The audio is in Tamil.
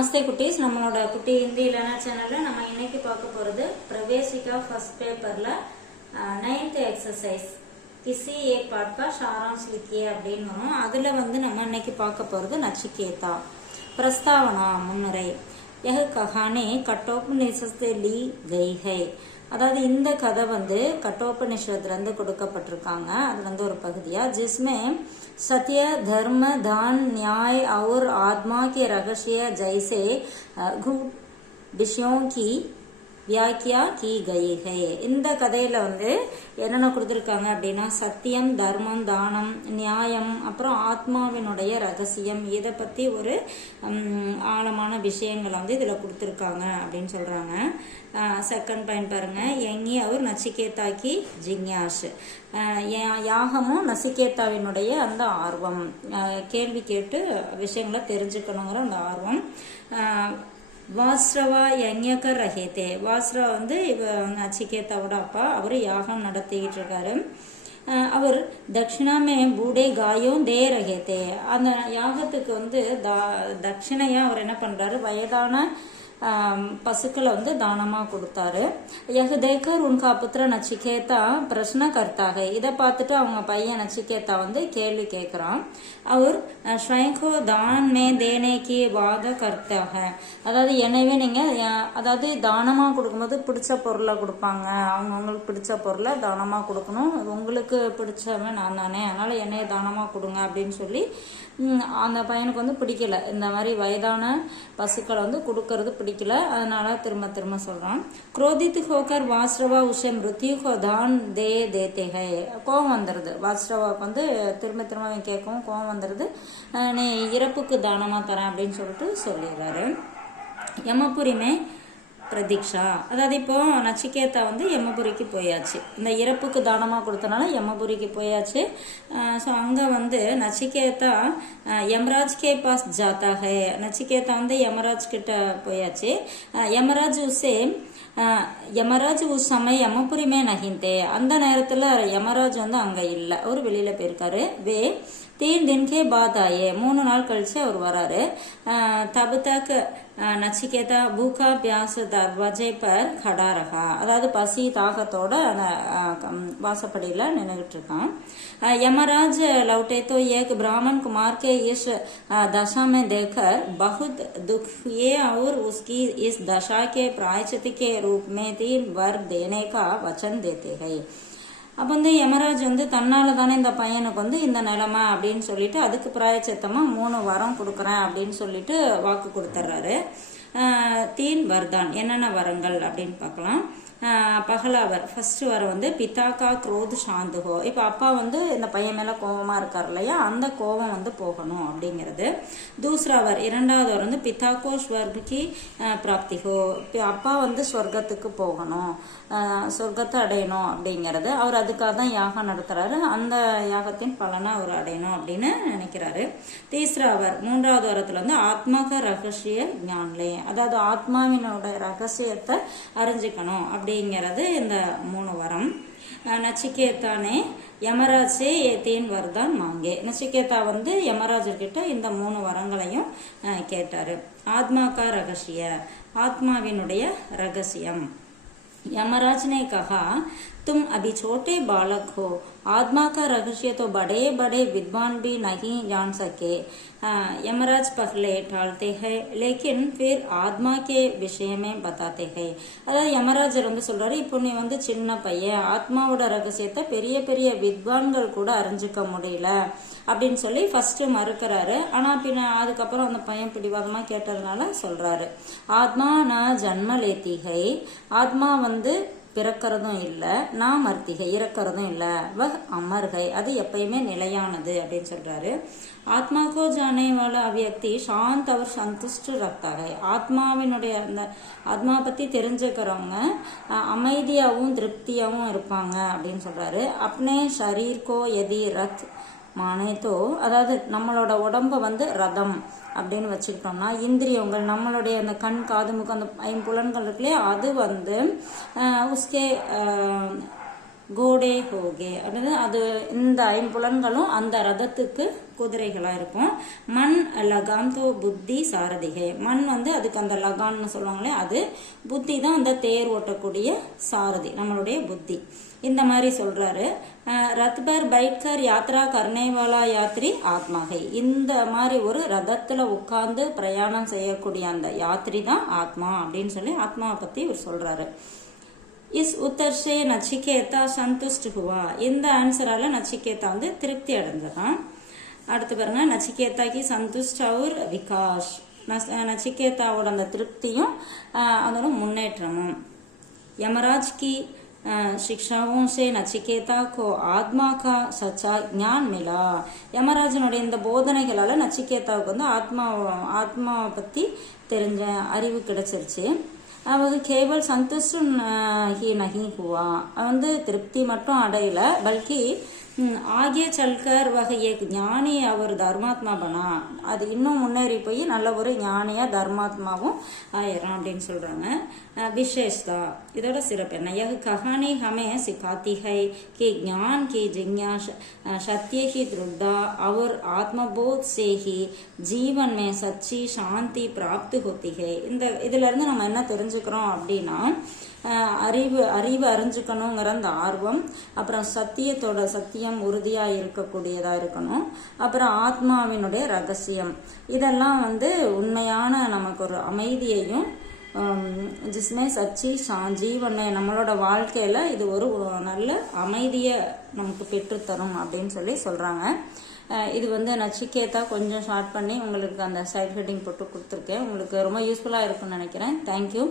நமஸ்தே குட்டீஸ், நம்மளோட குட்டி ஹிந்தி லேர்னர் சேனல்ல நம்ம இன்னைக்கு பார்க்க போறது प्रवेशिका फर्स्ट பேப்பர்ல 9th எக்ஸசைஸ் किसी एक पाठ का सारांश लिखिए அப்படின்னு வரும். அதுல நம்ம இன்னைக்கு பார்க்க போறது நச்சிகேதா. प्रस्तावना முன்னுரை. यह कहानी कठोपनिषद से ली गई है. அதாவது இந்த கதை கட்டோபனிஷத்துல இருந்து கொடுக்கப்பட்டிருக்காங்க. அதுல ஒரு பகுதியா जिसमें सत्य धर्म दान न्याय और आत्मा के रहस्य जैसे गूढ़ विषयों की வியாக்கியா கி கயி ஹே. இந்த கதையில என்னென்ன கொடுத்துருக்காங்க அப்படின்னா சத்தியம், தர்மம், தானம், நியாயம், அப்புறம் ஆத்மாவினுடைய ரகசியம், இதை பத்தி ஒரு ஆழமான விஷயங்கள் இதுல கொடுத்துருக்காங்க அப்படின்னு சொல்றாங்க. செகண்ட் பாயிண்ட் பாருங்க, எங்கி அவர் நச்சிகேதாக்கி ஜிக்யாஷ். யாகமும் நச்சிகேதாவினுடைய அந்த ஆர்வம், கேள்வி கேட்டு விஷயங்களை தெரிஞ்சுக்கணுங்கிற அந்த ஆர்வம். வாஸ்ரவா யஞ்ஞகர் ரஹேதே. வாஸ்ரவா இவ நச்சிகேதாவோட அப்பா. அவர் யாகம் நடத்திக்கிட்டு இருக்காரு. அவர் தட்சிணாமே பூடே காயும் தே ரஹேதே. அந்த யாகத்துக்கு தட்சிணையா அவர் என்ன பண்றாரு, வயதான பசுக்களை தானமா கொடுத்தாரு. யஹ் தேக்கர் உன்கா புத்திர நச்சிகேதா பிரச்சனை கர்த்தாக. இதை பார்த்துட்டு அவங்க பையன் நச்சிகேதா கேள்வி கேட்கிறான். அவர் ஸ்வயங்கோ தான் மே தேனேக்கு வாத கர்த்தாக. அதாவது எனவே நீங்க அதாவது தானமா கொடுக்கும்போது பிடிச்ச பொருளை கொடுப்பாங்க. அவங்களுக்கு பிடிச்ச பொருளை தானமா கொடுக்கணும். உங்களுக்கு பிடிச்சவன் நான் தானே, அதனால என்னைய தானமா கொடுங்க அப்படின்னு சொல்லி அந்த பையனுக்கு பிடிக்கல. இந்த மாதிரி வயதான பசுக்களை கொடுக்கறது பிடிக்கல. அதனால திரும்ப திரும்ப சொல்றான். குரோதித் ஹோக்கர் வாஸ்ரவா உஷே மிருத்யு ஹோ தான் தே தேத்தே ஹை. கோவம் வந்துருது வாஸ்ரவாவுக்கு. திரும்ப திரும்ப கேட்கவும் கோவம் வந்துருது. நீ இறப்புக்கு தானமா தரேன் அப்படின்னு சொல்லிட்டு சொல்லிடுறாரு. யமபுரிமே பிரதீக்ஷா. அதாவது இப்போ நச்சிகேதா யமபுரிக்கு போயாச்சு. இந்த இறப்புக்கு தானமா கொடுத்தனால யமபுரிக்கு போயாச்சு. ஸோ அங்க நச்சிகேதா யமராஜ் கே பாஸ் ஜாத்தா ஹே. நச்சிகேதா யமராஜ் கிட்ட போயாச்சு. யமராஜ் உசே யமராஜ் உஸ் சமயம் யமபுரிமே நகிந்தே. அந்த நேரத்துல யமராஜ் அங்க இல்ல, அவர் வெளியில போயிருக்காரு. வே 3 दिन के बाद आए. 3 நாள் கழிச்சு அவர் வராரு. तब तक நச்சிகேதா பூகா பியாஸ் தர்வாஜே பர் खड़ा रहा. அதாவது பசி தாகத்தோட வாசப்படியில நின்றுட்டு இருக்கான். यमराज लौटे तो एक ब्राह्मण कुमार के इस दशा में देखकर बहुत दुख हुए और उसकी इस दशा के प्रायश्चित के रूप में 3 वर देने का वचन देते हैं. அப்போ யமராஜ் தன்னால தானே இந்த பையனுக்கு இந்த நிலைமை அப்படின்னு சொல்லிட்டு அதுக்கு பிராயச்சித்தமா 3 வரம் கொடுக்குறேன் அப்படின்னு சொல்லிட்டு வாக்கு கொடுத்துட்றாரு. 3 வர்தான். என்னென்ன வரங்கள் அப்படின்னு பார்க்கலாம். பகலாவர் ஃபர்ஸ்ட் வர பிதா கா குரோத் சாந்த் ஹோ. இப்போ அப்பா இந்த பையன் மேல கோபமா இருக்காரு இல்லையா, அந்த கோபம் போகணும் அப்படிங்கிறது. தூசராவர் இரண்டாவது வர பிதா கோ ஸ்வர்கி பிராப்தி ஹோ. அப்பா ஸ்வர்க்கத்துக்கு போகணும், சொர்க்கத்தை அடையணும் அப்படிங்கிறது. அவர் அதுக்காக தான் யாகம் நடத்துறாரு. அந்த யாகத்தின் பலனை அவர் அடையணும் அப்படின்னு நினைக்கிறாரு. தீஸ்ராவர் மூன்றாவது வரத்துல ஆத்மாக ரகசிய ஞான்லே. அதாவது ஆத்மாவினோட ரகசியத்தை அறிஞ்சுக்கணும் அப்படிங்கிறது இந்த 3 வரம். நச்சிகேதானே யமராஜே 3 வரதான் மாங்கே. நச்சிகேதா யமராஜர்கிட்ட இந்த 3 வரங்களையும் கேட்டாரு. ஆத்மாக்கா ரகசிய, ஆத்மாவினுடைய ரகசியம். यमराज ने कहा, तुम अभी छोटे बालक हो, आत्मा का रहस्य तो बड़े बड़े विद्वान भी नहीं जान सके. यमराज पहले टालते हैं लेकिन फिर आत्मा के विषय में बताते हैं. அதாவது யமராஜர் சொல்றாரு, இப்போ நீ சின்ன பையன், ஆத்மாவோட ரகசியத்தை பெரிய பெரிய வித்வான்கள் கூட அறிஞ்சுக்க முடியல அப்படின்னு சொல்லி ஃபர்ஸ்ட் மறுக்கிறாரு. ஆனா பின்ன அதுக்கப்புறம் அந்த பையன் பிடிவாதமா கேட்டதுனால சொல்றாரு. ஆத்மா ந ஜன்ம லேத்திகை. ஆத்மா பிறக்கிறதும் இல்லை, நான் மர்த்திகை இறக்கிறதும் இல்லை, வஹ் அமர்கை அது எப்பயுமே நிலையானது அப்படின்னு சொல்றாரு. ஆத்மா கோ ஜானே வால அவ்யக்தி சாந்த் அவர் சந்துஷ்ட ரக்தாக. ஆத்மாவினுடைய அந்த ஆத்மா பத்தி தெரிஞ்சுக்கிறவங்க அமைதியாகவும் திருப்தியாகவும் இருப்பாங்க அப்படின்னு சொல்றாரு. அப்னே ஷரீர் கோ எதி ரத் மானேதோ. அதாவது நம்மளோட உடம்ப ரதம் அப்படின்னு வச்சுக்கிட்டோம்னா, இந்திரியங்கள் நம்மளுடைய அந்த கண், காது, முகம், அந்த 5 புலன்கள் இருக்குல்லையே, அது உஸ்கே கோடே ஹோகே அப்படின்னா அது இந்த ஐம்புலன்களும் அந்த ரதத்துக்கு குதிரைகளா இருக்கும். மண் லகாம் தோ புத்தி சாரதிகே, மண் வந்து அதுக்கு அந்த லகான்னு சொல்லுவாங்களே அது, புத்தி தான் அந்த தேர் ஓட்டக்கூடிய சாரதி, நம்மளுடைய புத்தி. இந்த மாதிரி சொல்றாரு. ரத்பர் பைட்கர் யாத்ரா கர்னேவாலா யாத்ரி ஆத்மாகை, இந்த மாதிரி ஒரு ரதத்துல உட்கார்ந்து பிரயாணம் செய்யக்கூடிய அந்த யாத்ரி தான் ஆத்மா அப்படின்னு சொல்லி ஆத்மாவை பத்தி இவர் சொல்றாரு. இஸ் உத்தர்ஷே நச்சிகேதா சந்துஷ்ட் ஹுவா, இந்த ஆன்சரால நச்சிகேதா வந்து திருப்தி அடைஞ்சதான். அடுத்து பாருங்க, நச்சிகேதா கி சந்துஷ்ட் और விகாஷ், நச்சிகேதாவோட அந்த திருப்தியும் அதோட முன்னேற்றமும். யமராஜ் கி शिक्षाओं से नचिकेता को आत्मा का सच्चा ज्ञान मिला, யமராஜனுடைய இந்த போதனைகளால நச்சிகேதாவுக்கு வந்து ஆத்மாவை பத்தி தெரிஞ்ச அறிவு கிடைச்சிருச்சு. அவரு கேவல் சந்துஷ்ட் ஹி நஹி ஹுவா, வந்து திருப்தி மட்டும் அடையல, பல்கி ஆகிய சல்கர் வகை ஞானி அவர் தர்மாத்மா பனா, அது இன்னும் முன்னேறி போய் நல்ல ஒரு ஞானியா தர்மாத்மாவும் ஆயிரம் அப்படின்னு சொல்றாங்க. விசேஷதா, இதோட சிறப்பு என்ன, यह कहानी हमें सिखाती है कि ज्ञान की जिज्ञासा सत्य की दृढ़ता और आत्मबोध से ही जीवन में सच्ची शांति प्राप्त होती है. இந்த இதுல இருந்து நம்ம என்ன தெரிஞ்சுக்கிறோம் அப்படின்னா, அறிவு அறிஞ்சுக்கணுங்கிற அந்த ஆர்வம், அப்புறம் சத்தியம் உறுதியா இருக்கக்கூடியதா இருக்கணும், அப்புறம் ஆத்மாவினுடைய ரகசியம், இதெல்லாம் வந்து உண்மையான நமக்கு ஒரு அமைதியையும் ஜிஸ்மே சச்சி ஜீவனை நம்மளோட வாழ்க்கையில இது ஒரு நல்ல அமைதியை நமக்கு பெற்றுத்தரும் அப்படின்னு சொல்லி சொல்றாங்க. இது வந்து நச்சிகேதா கொஞ்சம் ஷார்ட் பண்ணி உங்களுக்கு அந்த சைட் ஹெட்டிங் போட்டு கொடுத்துருக்கேன். உங்களுக்கு ரொம்ப யூஸ்ஃபுல்லா இருக்கும்னு நினைக்கிறேன். தேங்க்யூ.